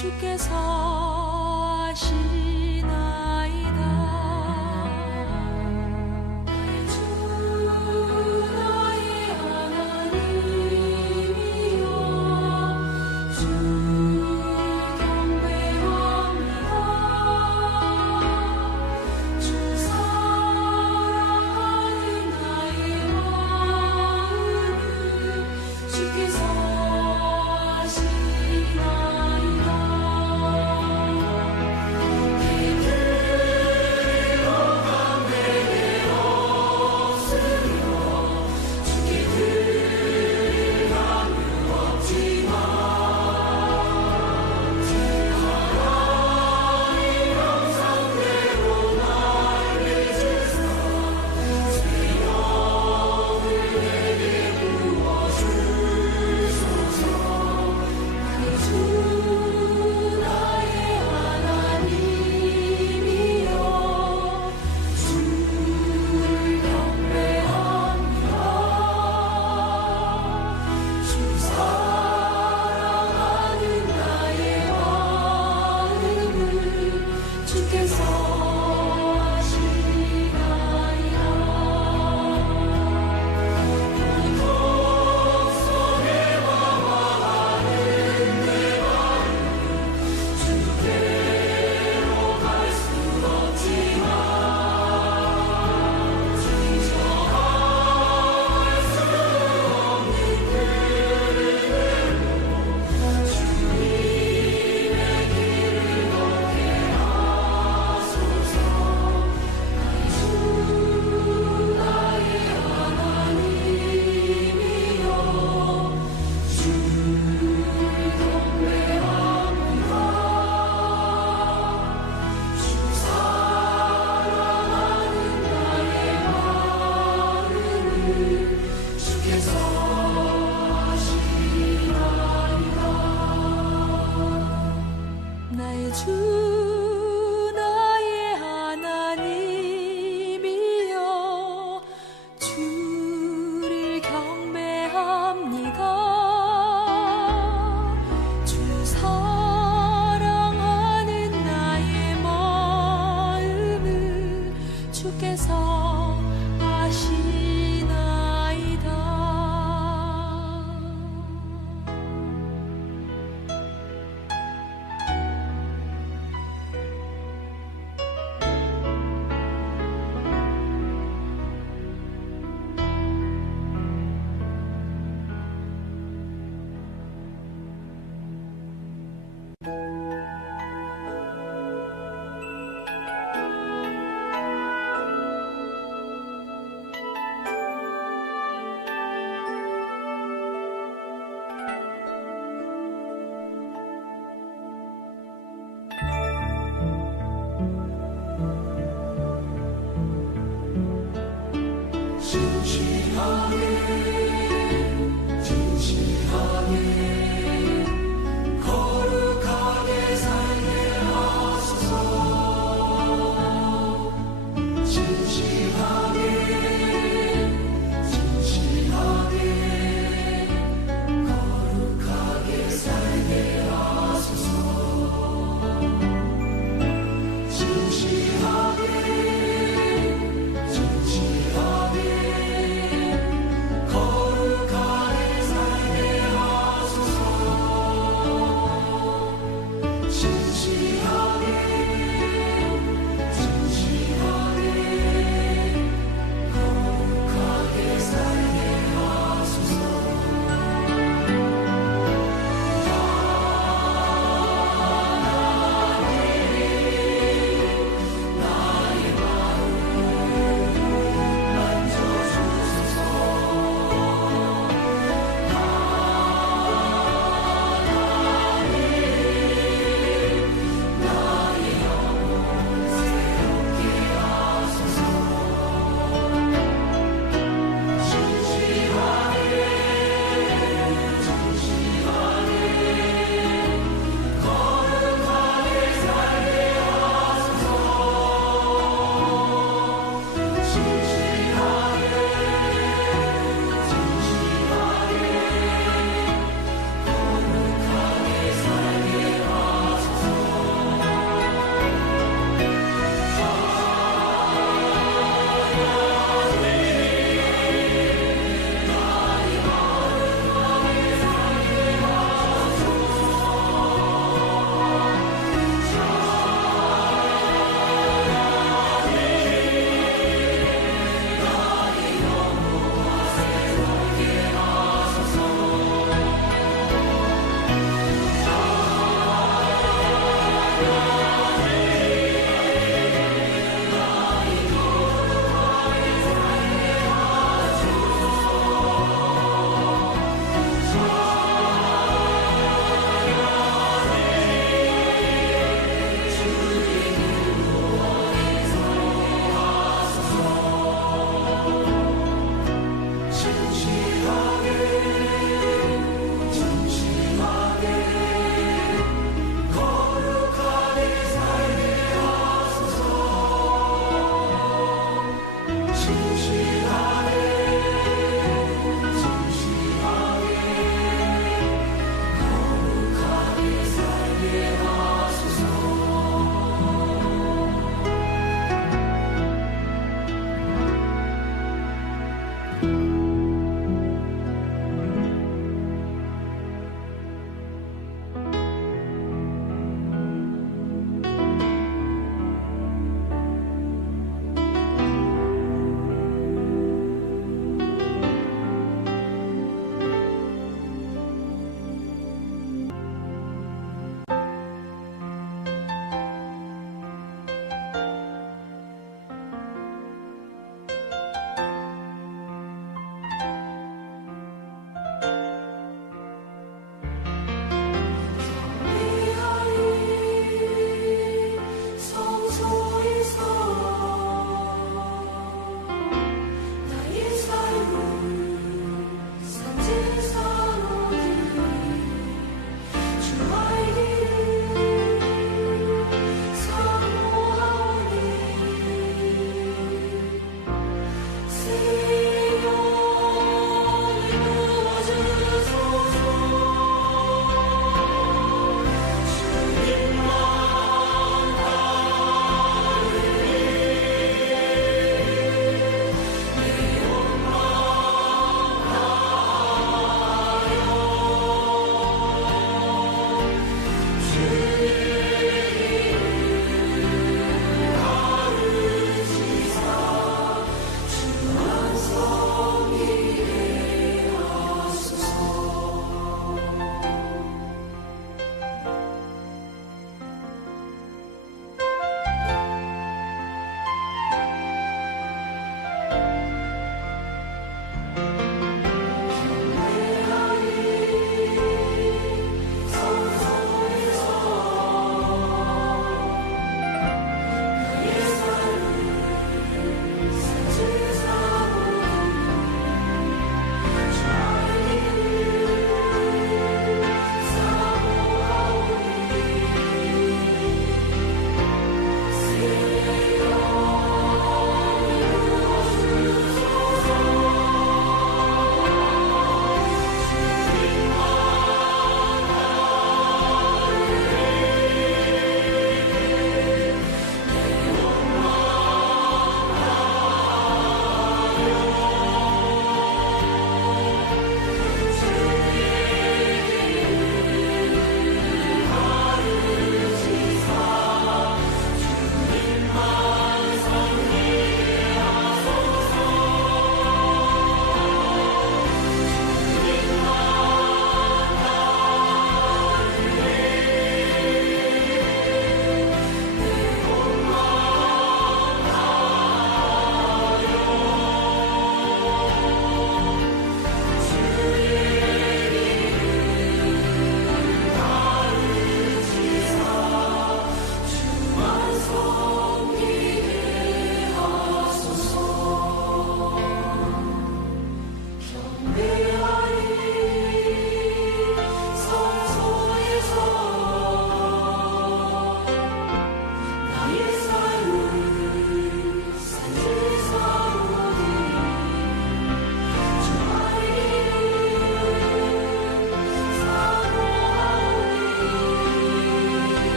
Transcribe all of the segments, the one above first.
주께서 하시나이다. 주 나의 하나님이여 주를 경배합니다. 주 사랑하는 나의 마음을 주께서 나의 주 나의 하나님이여 주를 경배합니다. 주 사랑하는 나의 마음을 주께서 아시나이다.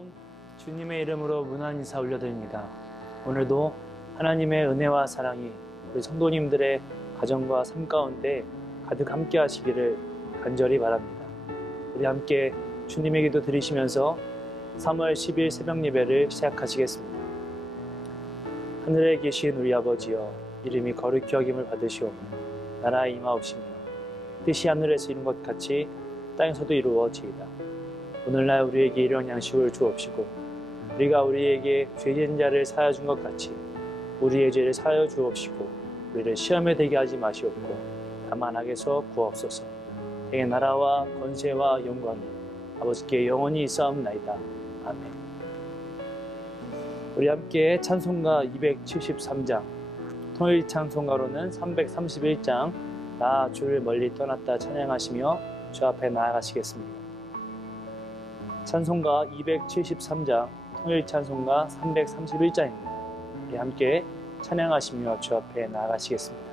샬롬, 주님의 이름으로 문안 인사 올려드립니다. 오늘도 하나님의 은혜와 사랑이 우리 성도님들의 가정과 삶 가운데 가득 함께 하시기를 간절히 바랍니다. 우리 함께 주님의 기도 드리시면서 3월 10일 새벽 예배를 시작하시겠습니다. 하늘에 계신 우리 아버지여, 이름이 거룩히 여김을 받으시오며 나라에 임하옵시며 뜻이 하늘에서 이룬 것 같이 땅에서도 이루어지이다. 오늘날 우리에게 일용 양식을 주옵시고 우리가 우리에게 죄진 자를 사하여 준 것 같이 우리의 죄를 사하여 주옵시고 우리를 시험에 들게 하지 마시옵고 다만 악에서 구하옵소서. 대개 나라와 권세와 영광이 아버지께 영원히 있사옵나이다. 아멘. 우리 함께 찬송가 273장, 통일 찬송가로는 331장 나 주를 멀리 떠났다 찬양하시며 주 앞에 나아가시겠습니다. 찬송가 273장, 통일 찬송가 331장입니다. 우리 함께 찬양하시며 주 앞에 나아가시겠습니다.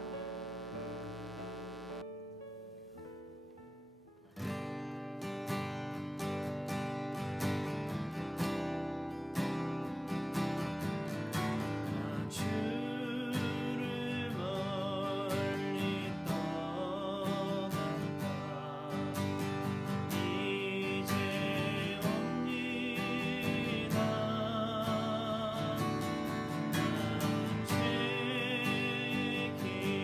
길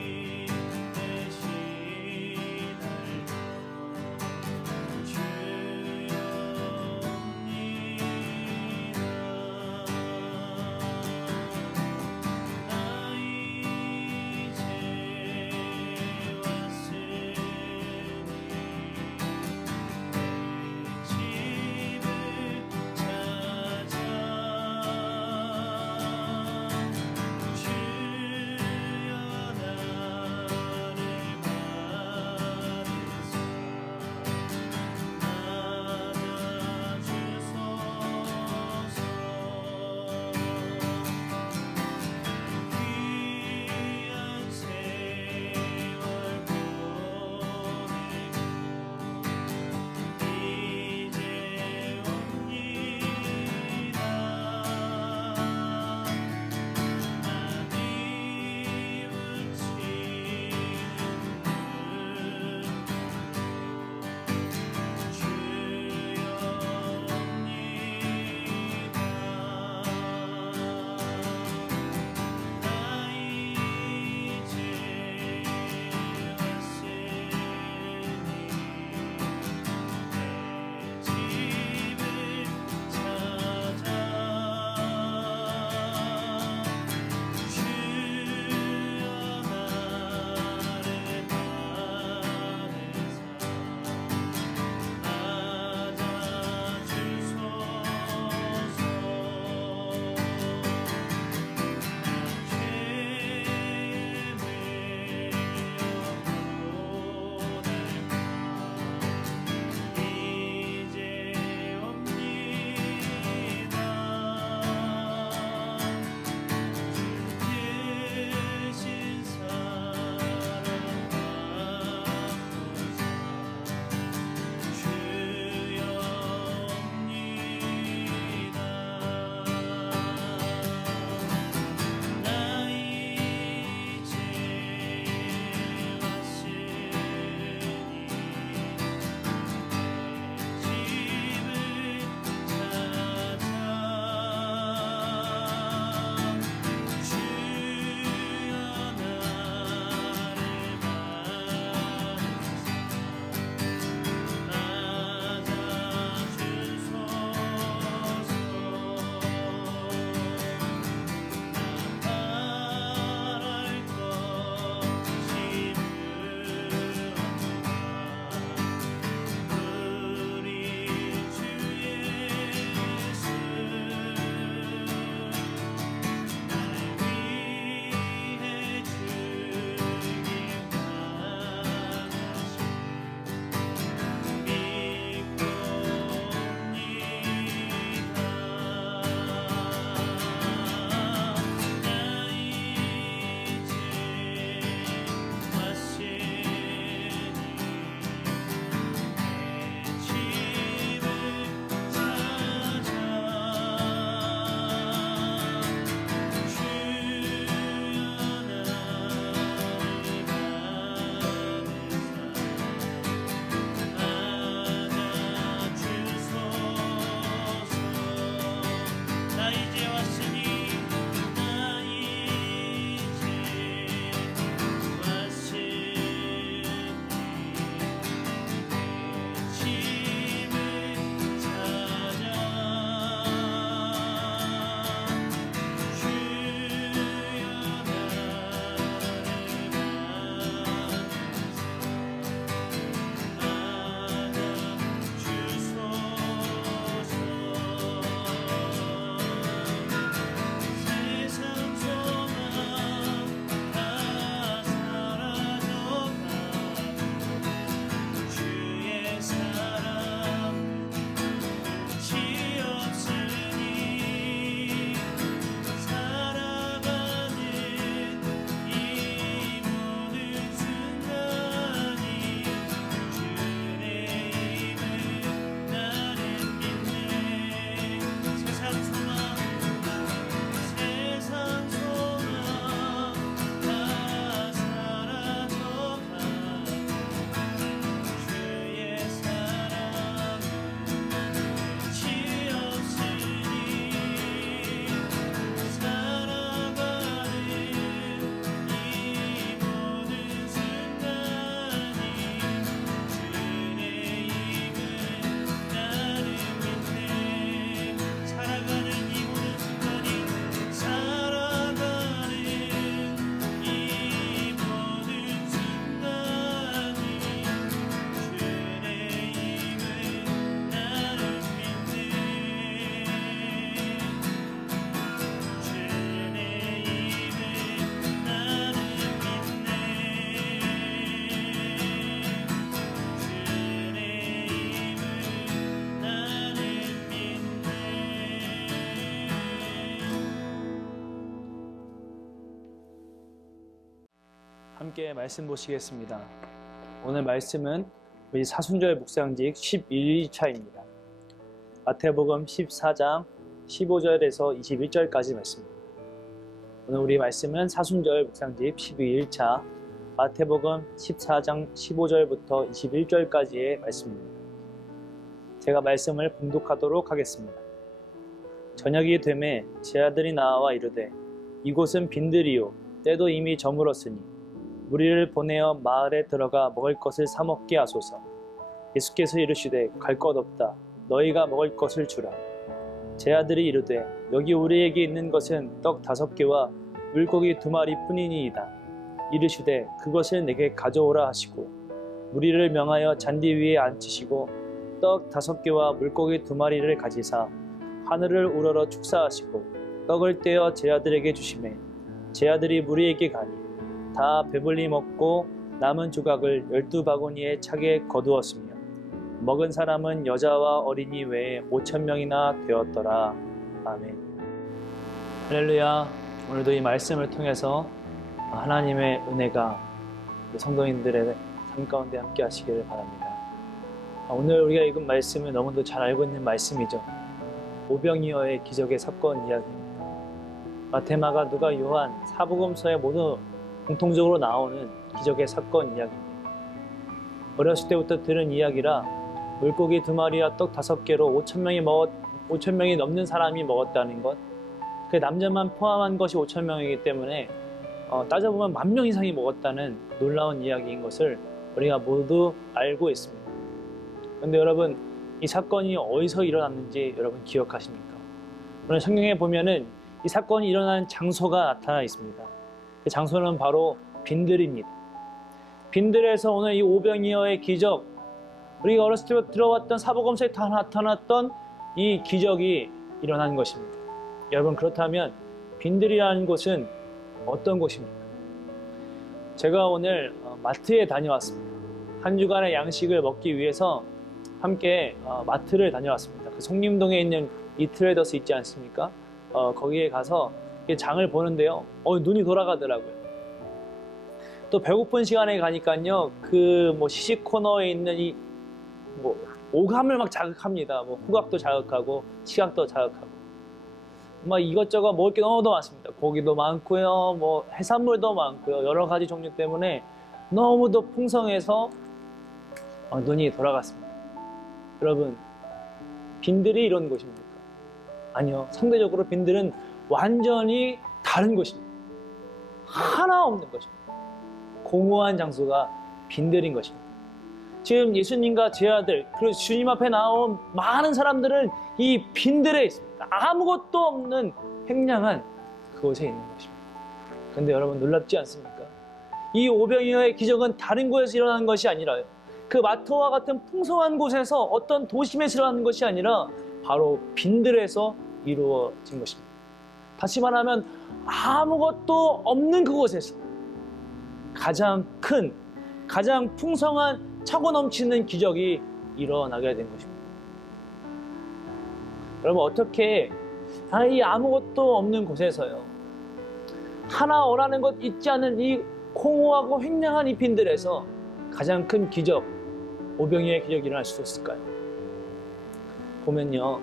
함께 말씀 보시겠습니다. 오늘 말씀은 우리 사순절 묵상직 11일차입니다. 마태복음 14장 15절에서 21절까지 말씀입니다. 오늘 우리 말씀은 사순절 묵상집 12일차 마태복음 14장 15절부터 21절까지의 말씀입니다. 제가 말씀을 봉독하도록 하겠습니다. 저녁이 되매 제 아들이 나와 이르되 이곳은 빈들이요 때도 이미 저물었으니 무리를 보내어 마을에 들어가 먹을 것을 사 먹게 하소서. 예수께서 이르시되 갈 것 없다. 너희가 먹을 것을 주라. 제 아들이 이르되 여기 우리에게 있는 것은 떡 5개와 물고기 2마리 뿐이니이다. 이르시되 그것을 내게 가져오라 하시고 무리를 명하여 잔디 위에 앉히시고 떡 5개와 물고기 2마리를 가지사 하늘을 우러러 축사하시고 떡을 떼어 제 아들에게 주시매 제 아들이 무리에게 가니 다 배불리 먹고 남은 조각을 12바구니에 차게 거두었으며 먹은 사람은 여자와 어린이 외에 5,000명이나 되었더라. 아멘. 할렐루야. 오늘도 이 말씀을 통해서 하나님의 은혜가 성도님들의 삶 가운데 함께 하시기를 바랍니다. 오늘 우리가 읽은 말씀은 너무도 잘 알고 있는 말씀이죠. 오병이어의 기적의 사건 이야기입니다. 마태, 마가, 누가, 요한, 사복음서에 모두 공통적으로 나오는 기적의 사건 이야기입니다. 어렸을 때부터 들은 이야기라 물고기 2마리와 떡 5개로 5,000명이 넘는 사람이 먹었다는 것, 그 남자만 포함한 것이 5,000명이기 때문에 따져보면 10,000명 이상이 먹었다는 놀라운 이야기인 것을 우리가 모두 알고 있습니다. 그런데 여러분, 이 사건이 어디서 일어났는지 여러분 기억하십니까? 오늘 성경에 보면은 이 사건이 일어난 장소가 나타나 있습니다. 그 장소는 바로 빈들입니다. 빈들에서 오늘 이 오병이어의 기적, 우리가 어렸을 때 들어왔던 사복음서에 다 나타났던 이 기적이 일어난 것입니다. 여러분, 그렇다면 빈들이라는 곳은 어떤 곳입니까? 제가 오늘 마트에 다녀왔습니다. 한 주간의 양식을 먹기 위해서 함께 마트를 다녀왔습니다. 그 송림동에 있는 이트레더스 있지 않습니까? 거기에 가서 장을 보는데요. 눈이 돌아가더라고요. 또 배고픈 시간에 가니까요. 그 시식 코너에 있는 오감을 막 자극합니다. 후각도 자극하고 시각도 자극하고 막 이것저것 먹을 게 너무 많습니다. 고기도 많고요. 해산물도 많고요. 여러 가지 종류 때문에 너무도 풍성해서 눈이 돌아갔습니다. 여러분, 빈들이 이런 곳입니까? 아니요. 상대적으로 빈들은 완전히 다른 곳입니다. 하나 없는 것입니다. 공허한 장소가 빈들인 것입니다. 지금 예수님과 제 아들, 그리고 주님 앞에 나온 많은 사람들은 이 빈들에 있습니다. 아무것도 없는 횡량한 그곳에 있는 것입니다. 그런데 여러분, 놀랍지 않습니까? 이 오병이어의 기적은 다른 곳에서 일어난 것이 아니라요. 그 마토와 같은 풍성한 곳에서 어떤 도심에서 일어나는 것이 아니라 바로 빈들에서 이루어진 것입니다. 다시 말하면 아무것도 없는 그곳에서 가장 큰, 가장 풍성한 차고 넘치는 기적이 일어나게 된 것입니다. 여러분, 어떻게 이 아무것도 없는 곳에서요, 하나 원하는 것 있지 않은 이 공허하고 횡령한 이 빈들에서 가장 큰 기적, 오병이어의 기적이 일어날 수 있을까요? 보면요,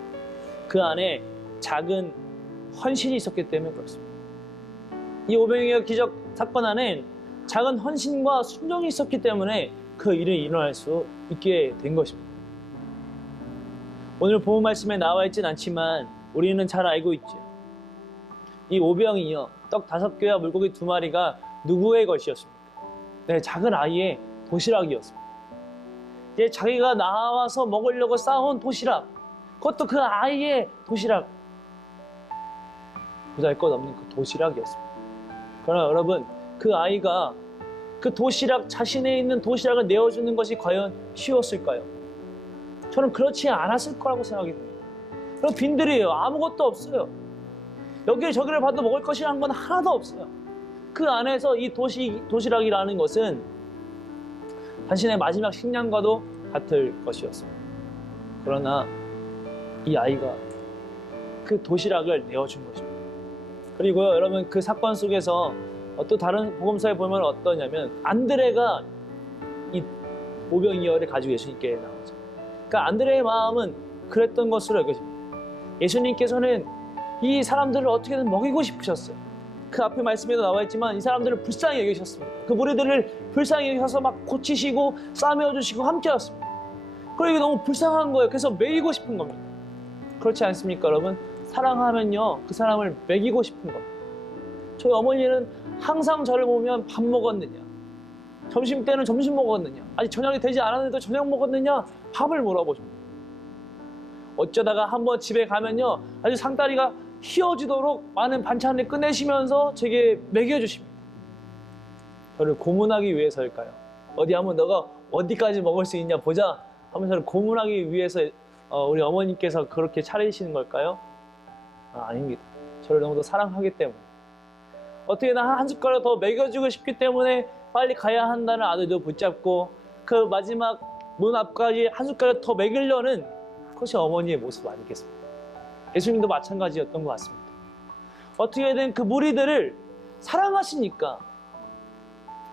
그 안에 작은 헌신이 있었기 때문에 그렇습니다. 이 오병이어 기적 사건 안에 작은 헌신과 순종이 있었기 때문에 그 일이 일어날 수 있게 된 것입니다. 오늘 본문 말씀에 나와 있진 않지만 우리는 잘 알고 있죠. 이 오병이어 떡 5개와 물고기 2마리가 누구의 것이었습니까? 네, 작은 아이의 도시락이었습니다. 이제 자기가 나와서 먹으려고 싸온 도시락, 그것도 그 아이의 도시락, 보잘것없는 그 도시락이었습니다. 그러나 여러분, 그 아이가 그 도시락, 자신에 있는 도시락을 내어주는 것이 과연 쉬웠을까요? 저는 그렇지 않았을 거라고 생각이 듭니다. 그럼 빈들이에요. 아무것도 없어요. 여기를 저기를 봐도 먹을 것이라는 건 하나도 없어요. 그 안에서 이 도시락이라는 것은 자신의 마지막 식량과도 같을 것이었습니다. 그러나 이 아이가 그 도시락을 내어준 것입니다. 그리고요, 여러분, 그 사건 속에서 또 다른 복음서에 보면 어떠냐면 안드레가 이 오병이어를 가지고 예수님께 나오죠. 그러니까 안드레의 마음은 그랬던 것으로 여겨집니다. 예수님께서는 이 사람들을 어떻게든 먹이고 싶으셨어요. 그 앞에 말씀에도 나와 있지만 이 사람들을 불쌍히 여기셨습니다. 그 무리들을 불쌍히 여기셔서 막 고치시고 싸매어 주시고 함께 하셨습니다. 그리고 이게 너무 불쌍한 거예요. 그래서 먹이고 싶은 겁니다. 그렇지 않습니까, 여러분? 사랑하면요, 그 사람을 먹이고 싶은 겁니다. 저희 어머니는 항상 저를 보면 밥 먹었느냐, 점심 때는 점심 먹었느냐, 아직 저녁이 되지 않았는데도 저녁 먹었느냐, 밥을 물어보십니다. 어쩌다가 한번 집에 가면요, 아주 상다리가 휘어지도록 많은 반찬을 꺼내시면서 제게 먹여주십니다. 저를 고문하기 위해서일까요? 어디 한번 너가 어디까지 먹을 수 있냐 보자 하면서 저를 고문하기 위해서 우리 어머니께서 그렇게 차리시는 걸까요? 아닙니다. 저를 너무도 사랑하기 때문에, 어떻게든 한 숟가락 더 먹여주고 싶기 때문에 빨리 가야 한다는 아들도 붙잡고 그 마지막 문 앞까지 한 숟가락 더 먹이려는 그것이 어머니의 모습 아니겠습니까? 예수님도 마찬가지였던 것 같습니다. 어떻게든 그 무리들을 사랑하시니까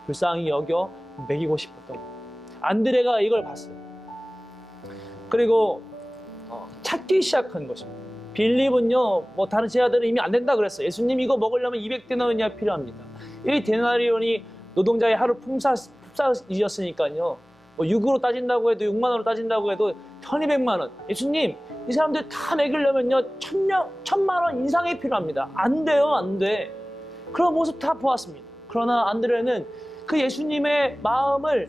불쌍히 여겨 먹이고 싶었던 거예요. 안드레가 이걸 봤어요. 그리고 찾기 시작한 것입니다. 빌립은요, 다른 제자들은 이미 안 된다 그랬어요. 예수님 이거 먹으려면 200데나리온이 필요합니다. 1데나리온이 노동자의 하루 품삯이었으니까요. 6으로 따진다고 해도 6만 원으로 따진다고 해도 1200만 원. 예수님 이 사람들 다 먹이려면요 1000만 원 이상이 필요합니다. 안 돼요, 안 돼. 그런 모습 다 보았습니다. 그러나 안드레는 그 예수님의 마음을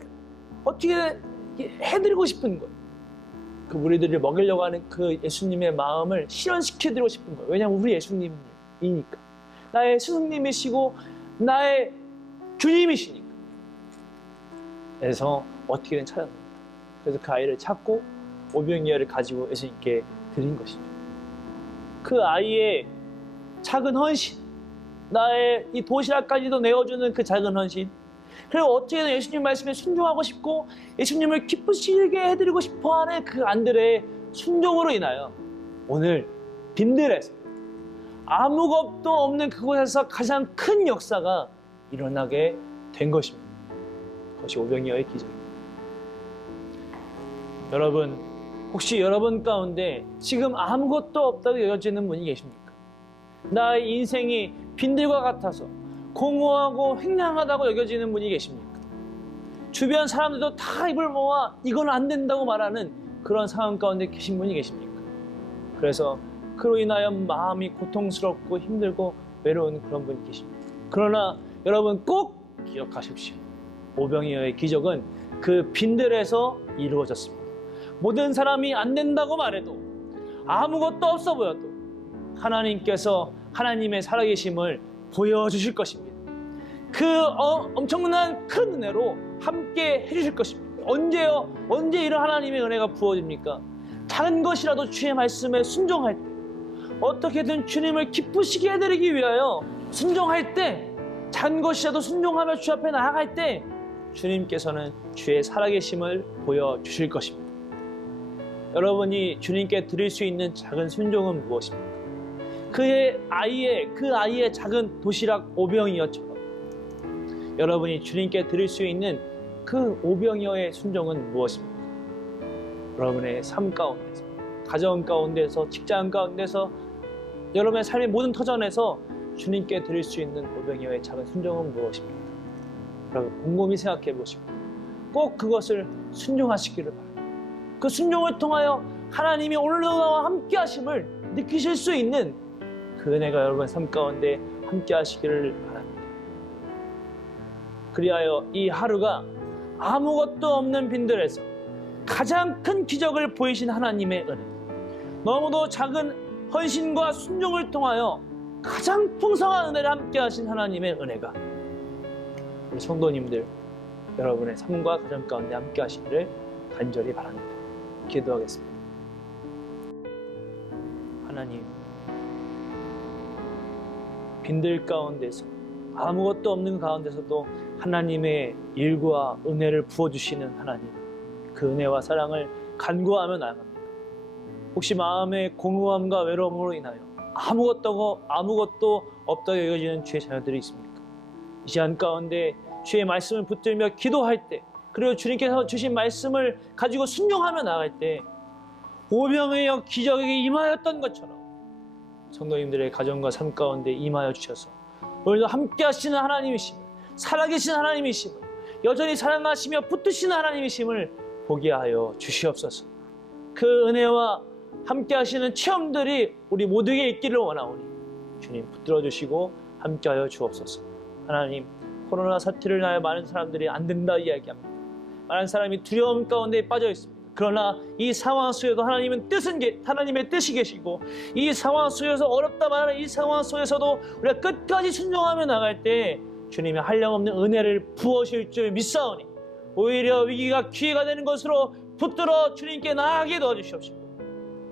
어떻게 해드리고 싶은 거예요. 그 무리들을 먹이려고 하는 그 예수님의 마음을 실현시켜드리고 싶은 거예요. 왜냐하면 우리 예수님이니까. 나의 스승님이시고 나의 주님이시니까. 그래서 어떻게든 찾았습니다. 그래서 그 아이를 찾고 오병이어를 가지고 예수님께 드린 것이죠. 그 아이의 작은 헌신, 나의 이 도시락까지도 내어주는 그 작은 헌신, 그리고 어떻게든 예수님 말씀에 순종하고 싶고 예수님을 기쁘시게 해드리고 싶어하는 그 안드레의 순종으로 인하여 오늘 빈들에서 아무것도 없는 그곳에서 가장 큰 역사가 일어나게 된 것입니다. 그것이 오병이어의 기적입니다. 여러분, 혹시 여러분 가운데 지금 아무것도 없다고 여겨지는 분이 계십니까? 나의 인생이 빈들과 같아서 공허하고 횡령하다고 여겨지는 분이 계십니까? 주변 사람들도 다 입을 모아 이건 안 된다고 말하는 그런 상황 가운데 계신 분이 계십니까? 그래서 그로 인하여 마음이 고통스럽고 힘들고 외로운 그런 분이 계십니다. 그러나 여러분 꼭 기억하십시오. 오병이어의 기적은 그 빈들에서 이루어졌습니다. 모든 사람이 안 된다고 말해도 아무것도 없어 보여도 하나님께서 하나님의 살아계심을 보여주실 것입니다. 그 엄청난 큰 은혜로 함께 해주실 것입니다. 언제요? 언제 이런 하나님의 은혜가 부어집니까? 작은 것이라도 주의 말씀에 순종할 때, 어떻게든 주님을 기쁘시게 해드리기 위하여 순종할 때, 작은 것이라도 순종하며 주 앞에 나아갈 때 주님께서는 주의 살아계심을 보여주실 것입니다. 여러분이 주님께 드릴 수 있는 작은 순종은 무엇입니까? 그 아이의 작은 도시락 오병이어처럼 여러분이 주님께 드릴 수 있는 그 오병이어의 순종은 무엇입니까? 여러분의 삶 가운데서, 가정 가운데서, 직장 가운데서, 여러분의 삶의 모든 터전에서 주님께 드릴 수 있는 오병이어의 작은 순종은 무엇입니까? 여러분 곰곰이 생각해 보시고 꼭 그것을 순종하시기를 바랍니다. 그 순종을 통하여 하나님이 오늘도 나와 함께 하심을 느끼실 수 있는 그 은혜가 여러분의 삶 가운데 함께 하시기를 바랍니다. 그리하여 이 하루가 아무것도 없는 빈들에서 가장 큰 기적을 보이신 하나님의 은혜, 너무도 작은 헌신과 순종을 통하여 가장 풍성한 은혜를 함께 하신 하나님의 은혜가 우리 성도님들 여러분의 삶과 가정 가운데 함께 하시기를 간절히 바랍니다. 기도하겠습니다. 하나님, 빈들 가운데서 아무것도 없는 가운데서도 하나님의 일과 은혜를 부어주시는 하나님, 그 은혜와 사랑을 간구하며 나아갑니다. 혹시 마음의 공허함과 외로움으로 인하여 아무것도 없다고 여겨지는 주의 자녀들이 있습니까? 이 시간 가운데 주의 말씀을 붙들며 기도할 때, 그리고 주님께서 주신 말씀을 가지고 순종하며 나갈 때 오병이어 기적이 임하였던 것처럼 성도님들의 가정과 삶 가운데 임하여 주셔서 오늘도 함께 하시는 하나님이심을, 살아계신 하나님이심을, 여전히 사랑하시며 붙드시는 하나님이심을 보게 하여 주시옵소서. 그 은혜와 함께 하시는 체험들이 우리 모두에게 있기를 원하오니 주님 붙들어 주시고 함께 하여 주옵소서. 하나님, 코로나 사태를 인하여 많은 사람들이 안 된다 이야기합니다. 많은 사람이 두려움 가운데 빠져 있습니다. 그러나 이 상황 속에도 하나님은 하나님의 뜻이 계시고, 이 상황 속에서 어렵다 말하는 이 상황 속에서도 우리가 끝까지 순종하며 나갈 때 주님이 한량없는 은혜를 부어실 줄 믿사오니 오히려 위기가 기회가 되는 것으로 붙들어 주님께 나아가게 도와주시옵시고,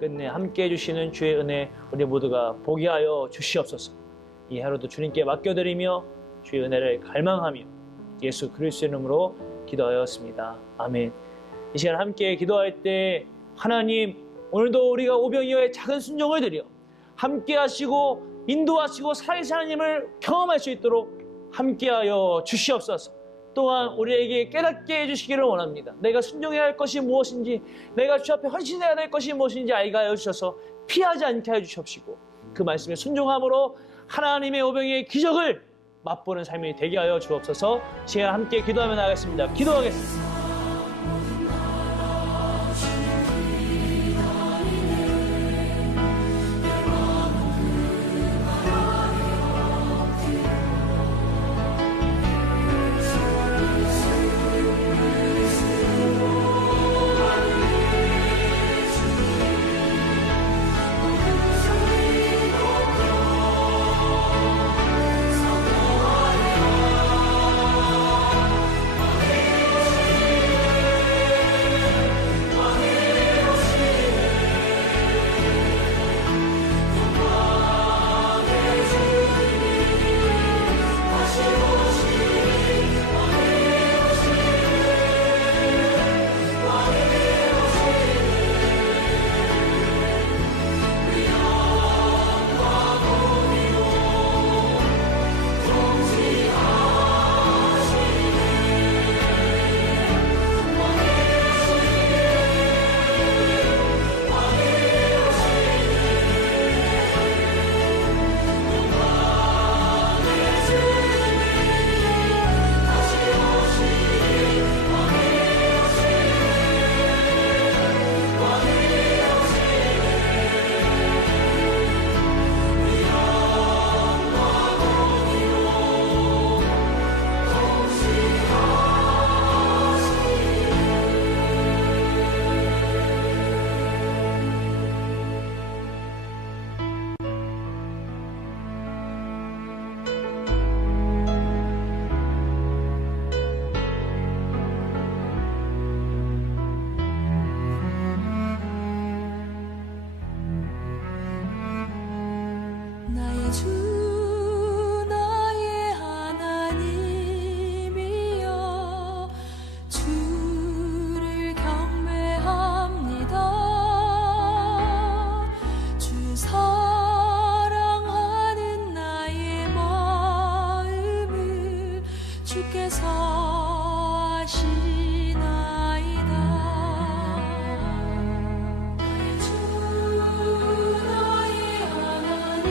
끝내 함께 해주시는 주의 은혜 우리 모두가 보게 하여 주시옵소서. 이 하루도 주님께 맡겨드리며 주의 은혜를 갈망하며 예수 그리스도의 이름으로 기도하였습니다. 아멘. 이 시간 함께 기도할 때 하나님, 오늘도 우리가 오병이어의 작은 순종을 드려 함께 하시고 인도하시고 살아계신 하나님을 경험할 수 있도록 함께하여 주시옵소서. 또한 우리에게 깨닫게 해주시기를 원합니다. 내가 순종해야 할 것이 무엇인지, 내가 주 앞에 헌신해야 될 것이 무엇인지 알게 하여 주셔서 피하지 않게 해주시옵시고, 그 말씀에 순종함으로 하나님의 오병이어의 기적을 맛보는 삶이 되게 하여 주옵소서. 시간 함께 기도하며 나가겠습니다. 기도하겠습니다. 나의 주 나의 하나님이여 주를 경배합니다. 주 사랑하는 나의 마음을 주께서 아시나이다. 나의 주 나의 하나님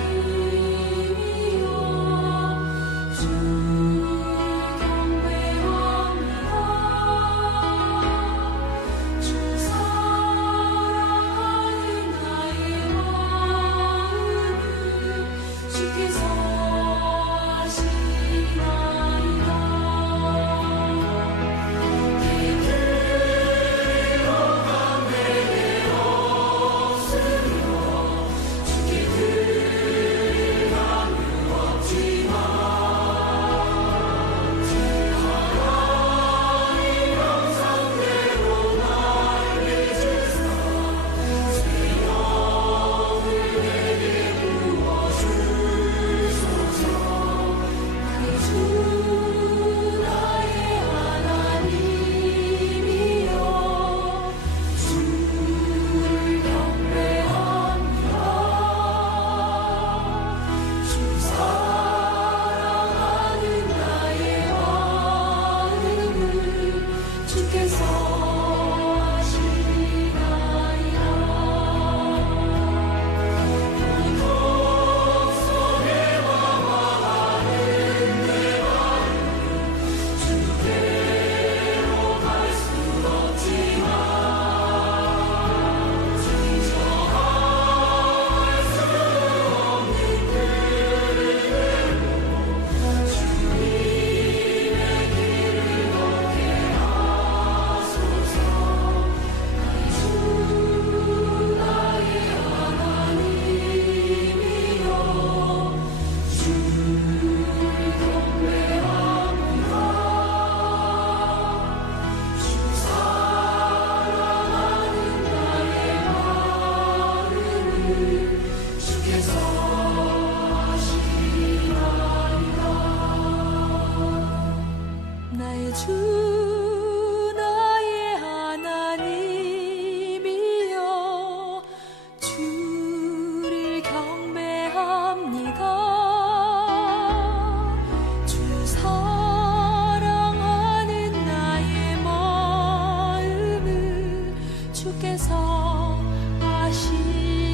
주께서 하시나이다. 나의 주 나의 하나님이여 주를 경배합니다. 주 사랑하는 나의 마음을 주께서 아시나이다.